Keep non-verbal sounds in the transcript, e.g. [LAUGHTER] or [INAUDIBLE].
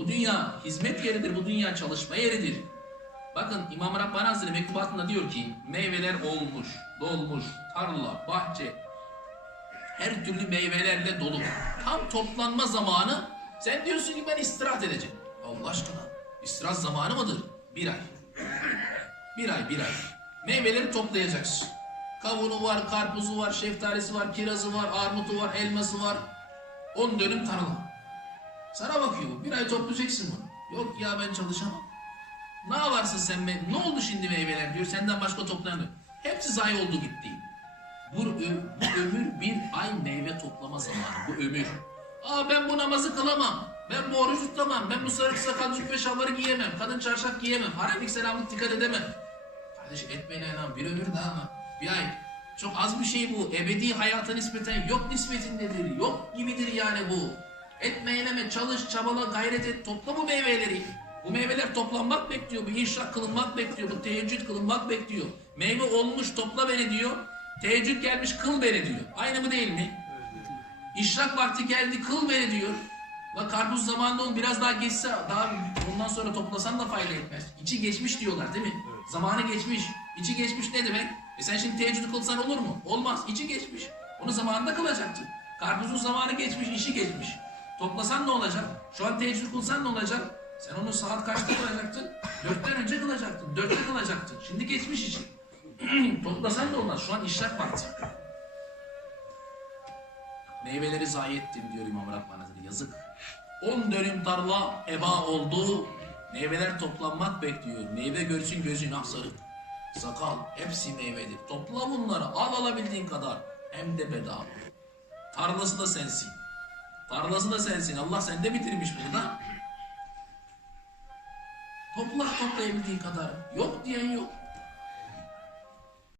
Bu dünya hizmet yeridir, bu dünya çalışma yeridir. Bakın İmam Rabbani Hazretleri mektubatında diyor ki meyveler olmuş, dolmuş, tarla, bahçe her türlü meyvelerle dolu. Tam toplanma zamanı sen diyorsun ki ben istirahat edeceğim. Allah aşkına istirahat zamanı mıdır? Bir ay. Bir ay, bir ay. Meyveleri toplayacaksın. Kavunu var, karpuzu var, şeftalisi var, kirazı var, armutu var, elması var. 10 dönüm tarla. Sana bakıyor. Bir ay toplayacaksın bunu. Yok ya ben çalışamam. Ne yaparsın sen? me- Ne oldu şimdi meyveler diyor. Senden başka toplayan yok. Hepsi zayi oldu gitti. Bu, bu ömür bir ay meyve toplama zamanı. Bu ömür. Aa ben bu namazı kılamam. Ben bu orucu tutamam. Ben bu sarık sakal cübbe şalvarı giyemem. Kadın çarşaf giyemem. Haremlik selamlık dikkat edemem. Kardeş etmeyin lan bir ömür daha mı? Bir ay. Çok az bir şey bu. Ebedi hayata nispeten yok nispetindedir. Yok gibidir yani bu. Etme eyleme çalış çabala gayret et topla bu meyveleri. Bu meyveler toplanmak bekliyor. Bu inşa kılınmak bekliyor. Bu teheccüd kılınmak bekliyor. Meyve olmuş topla beni diyor. Teheccüd gelmiş kıl beni diyor. Aynı mı değil mi? İşrak vakti geldi kıl beni diyor. Bak karpuz zamanında ol biraz daha geçse daha ondan sonra toplasan da fayda etmez. İçi geçmiş diyorlar değil mi? Zamanı geçmiş. İçi geçmiş ne demek? E sen şimdi teheccüdü kılsan olur mu? Olmaz. İçi geçmiş. Onu zamanında kılacaktın. Karpuzun zamanı geçmiş, işi geçmiş. Toplasan ne olacak? Şu an teheccüd kılsan ne olacak? Sen onu saat kaçta kılacaktın? Dörtten önce kılacaktın. Dörtte kılacaktın. Şimdi geçmiş işi. [CLEARS THROAT] Toplasan da olmaz. Şu an işrak vakti. Meyveleri zayi ettim diyor İmam Rabbani Hazretleri. Yazık. 10 dönüm tarla eba oldu. Meyveler toplanmak bekliyor. Meyve görsün gözün ahsarı. Sakal hepsi meyvedir. Topla bunları al alabildiğin kadar. Hem de bedava. Tarlası da sensin. Tarlası da sensin. Allah sende bitirmiş burada. Topla toplayabildiğin kadar. Yok diyen yok.